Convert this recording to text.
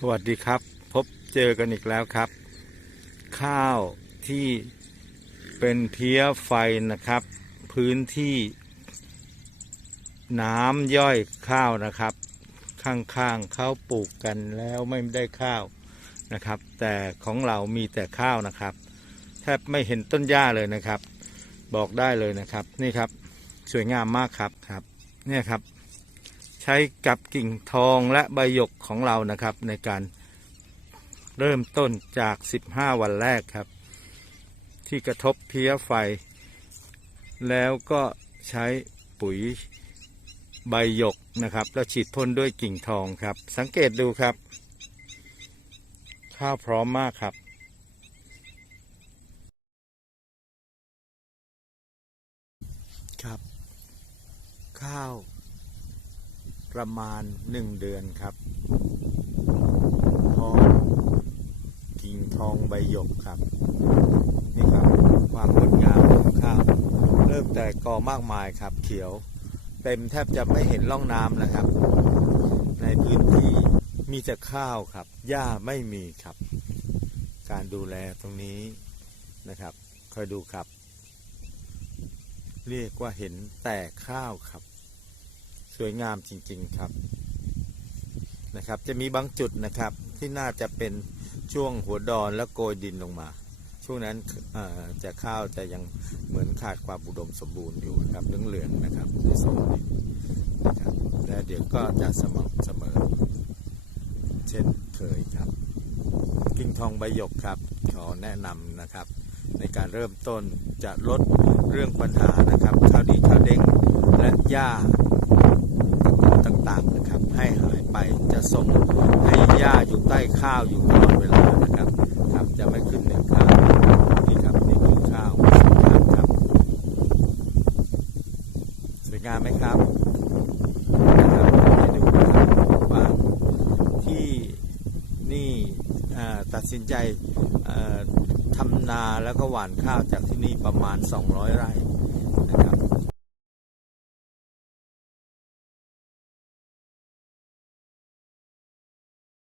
สวัสดีครับ พบเจอกันอีกแล้วครับ ข้าวที่เป็นเพี้ยไฟนะครับ พื้นที่น้ำย่อยข้าวนะครับ ข้างๆเขาปลูกกันแล้วไม่ได้ข้าวนะครับ แต่ของเรามีแต่ข้าวนะครับ แทบไม่เห็นต้นหญ้าเลยนะครับ บอกได้เลยนะครับ นี่ครับสวยงามมากครับครับ เนี่ยครับ ใช้กับกิ่งทองและใบหยกของเรานะครับ ในการเริ่มต้นจาก 15 วันแรกครับ ที่กระทบเพี้ยไฟ แล้วก็ใช้ปุ๋ยใบหยกนะครับแล้วฉีดพ่นด้วยกิ่งทองครับ สังเกตดูครับ ข้าวพร้อมมากครับครับ ข้าว ประมาณหนึ่งเดือนครับพร้อมกิ่งทองใบหยกครับ นี่ครับความงดงามของข้าวเริ่มแต่กอมากมายครับเขียว เต็มแทบจะไม่เห็นร่องน้ำนะครับ ในพื้นที่มีแต่ข้าวครับหญ้าไม่มีครับ การดูแลตรงนี้นะครับคอยดูครับ เรียกว่าเห็นแต่ข้าวครับ สวยงามจริง ๆ ครับนะครับ จะมีบางจุดนะครับที่น่าจะเป็นช่วงหัวดอนแล้วโกยดินลงมา ช่วงนั้นจะข้าวจะยังเหมือนขาดความอุดมสมบูรณ์อยู่นะครับเหลืองๆนะครับในโซนนี้นะครับและเดี๋ยวก็จะสม่ำเสมอ เช่นเคยครับ กิ่งทองใบหยกครับ ขอแนะนำนะครับ ในการเริ่มต้นจะลดเรื่องปัญหานะครับข้าวดีข้าวเด้งและหญ้าต่างๆนะครับ ให้หายไปจะ ส่งให้หญ้าอยู่ใต้ข้าวอยู่ตลอดเวลานะครับครับจะไม่ขึ้นเหนือข้าวนี่ครับนี่คือข้าวสวยงามครับสวยงามไหมครับนะครับให้ดูนะครับว่าที่นี่ตัดสินใจทำนาแล้วก็หว่านข้าวจากที่นี่ประมาณ 200 ไร่นะครับ